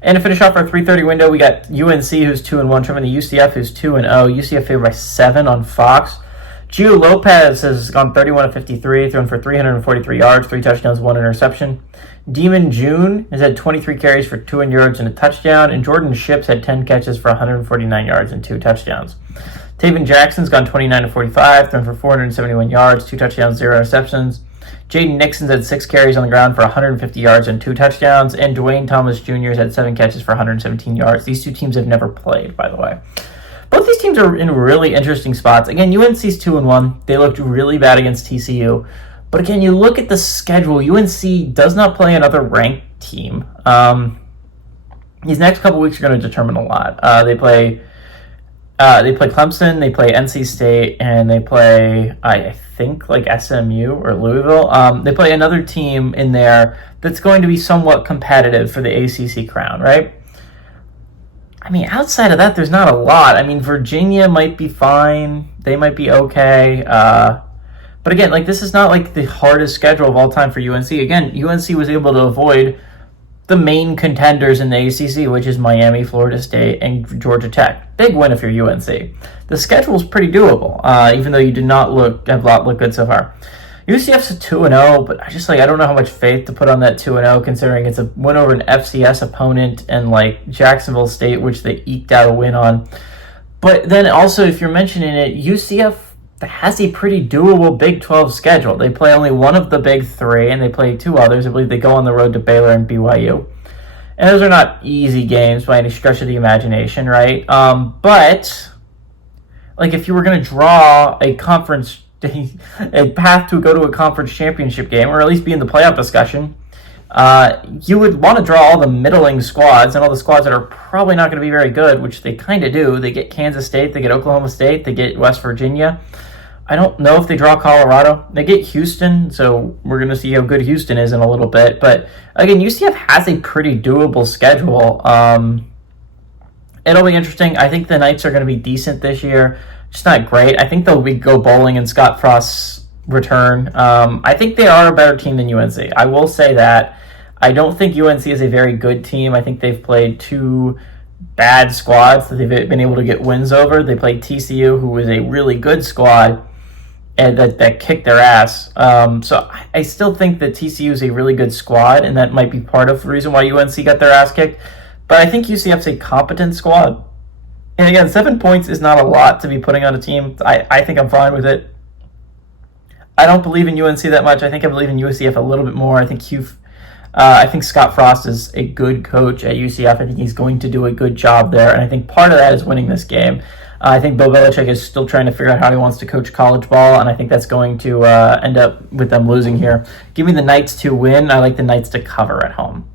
And to finish off our 3:30 window, we got UNC, who's 2-1, trimming the UCF, who's 2-0. UCF favored by 7 on Fox. Gio Lopez has gone 31 of 53, thrown for 343 yards, 3 touchdowns, 1 interception. Demon June has had 23 carries for 200 yards and a touchdown, and Jordan Ships had 10 catches for 149 yards and 2 touchdowns. Taven Jackson's gone 29 of 45, thrown for 471 yards, 2 touchdowns, 0 interceptions. Jaden Nixon's had 6 carries on the ground for 150 yards and 2 touchdowns, and Dwayne Thomas Jr. has had 7 catches for 117 yards. These two teams have never played, by the way. Both these teams are in really interesting spots. Again, UNC's 2-1. They looked really bad against TCU. But again, you look at the schedule. UNC does not play another ranked team. These next couple weeks are going to determine a lot. They play Clemson, they play NC State, and they play, I think, like SMU or Louisville. They play another team in there that's going to be somewhat competitive for the ACC crown, right? I mean, outside of that, there's not a lot. I mean, Virginia might be fine. They might be okay. But again, like, this is not like the hardest schedule of all time for UNC. Again, UNC was able to avoid the main contenders in the ACC, which is Miami, Florida State, and Georgia Tech. Big win if you're UNC. The schedule's pretty doable, even though you did not look good so far. UCF's a 2-0, but I don't know how much faith to put on that 2-0, considering it's a win over an FCS opponent and like Jacksonville State, which they eked out a win on. But then also, if you're mentioning it, UCF has a pretty doable Big 12 schedule. They play only one of the big 3, and they play 2 others. I believe they go on the road to Baylor and BYU. And those are not easy games by any stretch of the imagination, right? But like, if you were going to draw a path to go to a conference championship game, or at least be in the playoff discussion, you would want to draw all the middling squads and all the squads that are probably not going to be very good, which they kind of do. They get Kansas State, they get Oklahoma State, they get West Virginia. I don't know if they draw Colorado. They get Houston, so we're going to see how good Houston is in a little bit. But again, UCF has a pretty doable schedule. It'll be interesting. I think the Knights are going to be decent this year. Just not great. I think they'll go bowling in Scott Frost's return. I think they are a better team than UNC. I will say that. I don't think UNC is a very good team. I think they've played 2 bad squads that they've been able to get wins over. They played TCU, who was a really good squad, and that kicked their ass. So I still think that TCU is a really good squad, and that might be part of the reason why UNC got their ass kicked. But I think UCF's a competent squad. And again, 7 points is not a lot to be putting on a team. I think I'm fine with it. I don't believe in UNC that much. I think I believe in UCF a little bit more. I think Scott Frost is a good coach at UCF. I think he's going to do a good job there, and I think part of that is winning this game. I think Bill Belichick is still trying to figure out how he wants to coach college ball, and I think that's going to end up with them losing here. Give me the Knights to win. I like the Knights to cover at home.